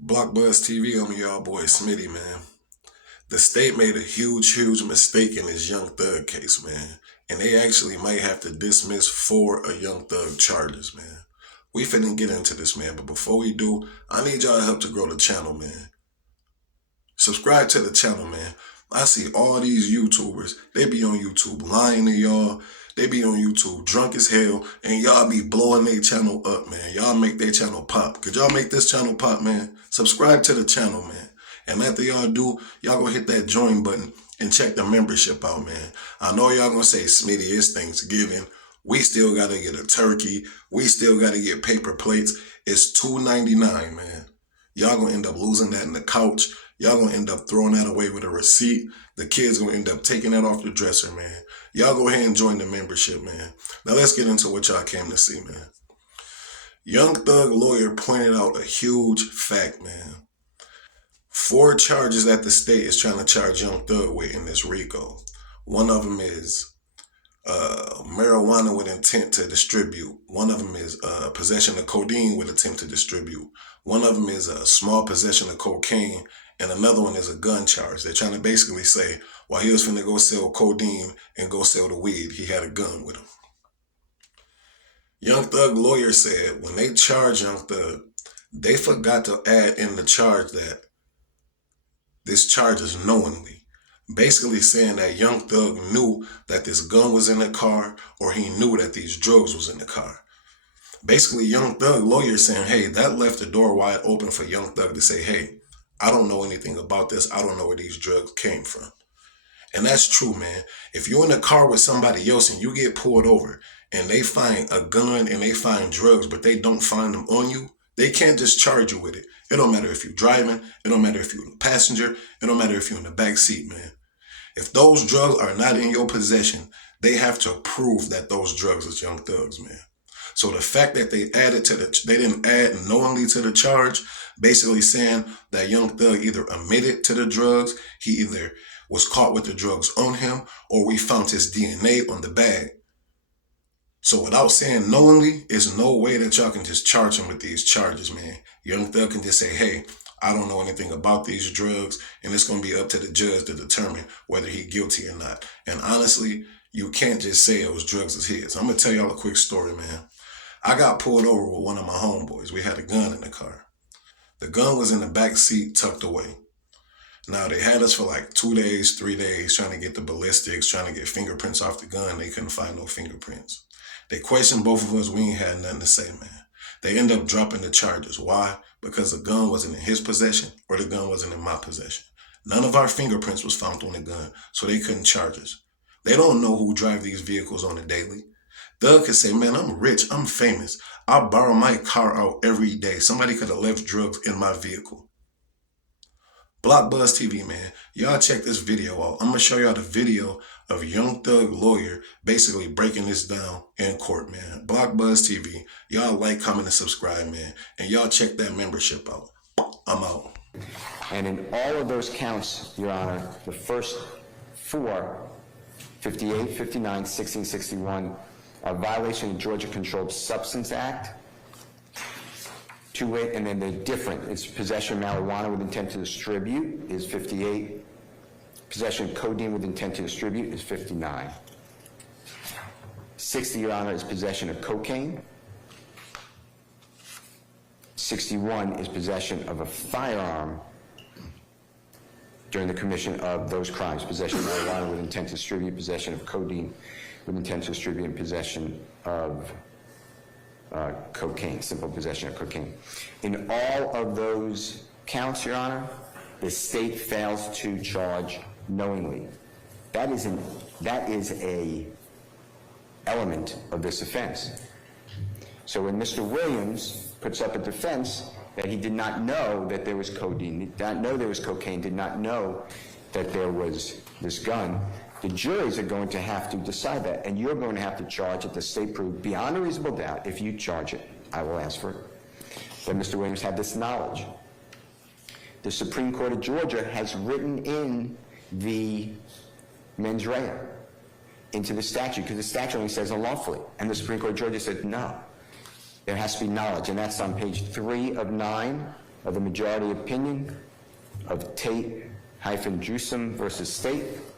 Blockbuzz TV, I'm y'all boy Smitty, man. The state made a huge mistake in this Young Thug case, man. And they actually might have to dismiss 4 of Young Thug charges, man. We finna get into this, man. But before we do, I need y'all help to grow the channel, man. Subscribe to the channel, man. I see all these YouTubers, they be on YouTube lying to y'all. They be on YouTube drunk as hell, and y'all be blowing their channel up, man. Y'all make their channel pop. Could y'all make this channel pop, man? Subscribe to the channel, man. And after y'all do, y'all gonna hit that join button and check the membership out, man. I know y'all gonna say, Smitty, it's Thanksgiving. We still gotta get a turkey. We still gotta get paper plates. It's $2.99, man. Y'all gonna end up losing that in the couch. Y'all gonna end up throwing that away with a receipt. The kids gonna end up taking that off the dresser, man. Y'all go ahead and join the membership, man. Now let's get into what y'all came to see, man. Young Thug lawyer pointed out a huge fact, man. 4 charges that the state is trying to charge Young Thug with in this RICO. One of them is marijuana with intent to distribute. One of them is possession of codeine with intent to distribute. One of them is a small possession of cocaine, and another one is a gun charge. They're trying to basically say, while he was finna go sell codeine and go sell the weed, he had a gun with him. Young Thug lawyer said when they charged Young Thug, they forgot to add in the charge that this charge is knowingly. Basically saying that Young Thug knew that this gun was in the car, or he knew that these drugs was in the car. Basically, Young Thug lawyer saying, hey, that left the door wide open for Young Thug to say, hey, I don't know anything about this. I don't know where these drugs came from. And that's true, man. If you're in a car with somebody else and you get pulled over and they find a gun and they find drugs, but they don't find them on you, they can't just charge you with it. It don't matter if you're driving. It don't matter if you're a passenger. It don't matter if you're in the back seat, man. If those drugs are not in your possession, they have to prove that those drugs is Young Thug's, man. So the fact that they didn't add knowingly to the charge, basically saying that Young Thug either admitted to the drugs, he either was caught with the drugs on him, or we found his DNA on the bag. So without saying knowingly, there's no way that y'all can just charge him with these charges, man. Young Thug can just say, hey, I don't know anything about these drugs, and it's going to be up to the judge to determine whether he's guilty or not. And honestly, you can't just say those drugs is his. I'm going to tell y'all a quick story, man. I got pulled over with one of my homeboys. We had a gun in the car. The gun was in the back seat tucked away. Now, they had us for like 2 days, 3 days, trying to get the ballistics, trying to get fingerprints off the gun. They couldn't find no fingerprints. They questioned both of us. We ain't had nothing to say, man. They end up dropping the charges. Why? Because the gun wasn't in his possession or the gun wasn't in my possession. None of our fingerprints was found on the gun, so they couldn't charge us. They don't know who drive these vehicles on a daily. Thug could say, man, I'm rich, I'm famous. I borrow my car out every day. Somebody could have left drugs in my vehicle. Blockbuzz TV, man, y'all check this video out. I'm going to show y'all the video of Young Thug lawyer basically breaking this down in court, man. Blockbuzz TV, y'all like, comment, and subscribe, man. And y'all check that membership out. I'm out. And in all of those counts, Your Honor, the first 4, 58, 59, 16, 61, a violation of the Georgia Controlled Substance Act. And then they're different. It's possession of marijuana with intent to distribute is 58. Possession of codeine with intent to distribute is 59. 60, Your Honor, is possession of cocaine. 61 is possession of a firearm during the commission of those crimes. Possession of marijuana with intent to distribute, possession of codeine with intent to distribute, and possession of cocaine, simple possession of cocaine. In all of those counts, Your Honor, the state fails to charge knowingly. That is a element of this offense. So when Mr. Williams puts up a defense that he did not know that there was codeine, did not know there was cocaine, did not know that there was this gun, the juries are going to have to decide that, and you're going to have to charge it. The state proved beyond a reasonable doubt, if you charge it, I will ask for it, that Mr. Williams had this knowledge. The Supreme Court of Georgia has written in the mens rea into the statute, because the statute only says unlawfully, and the Supreme Court of Georgia said no. There has to be knowledge, and that's on page 3 of 9 of the majority opinion of Tate-Drewsome versus State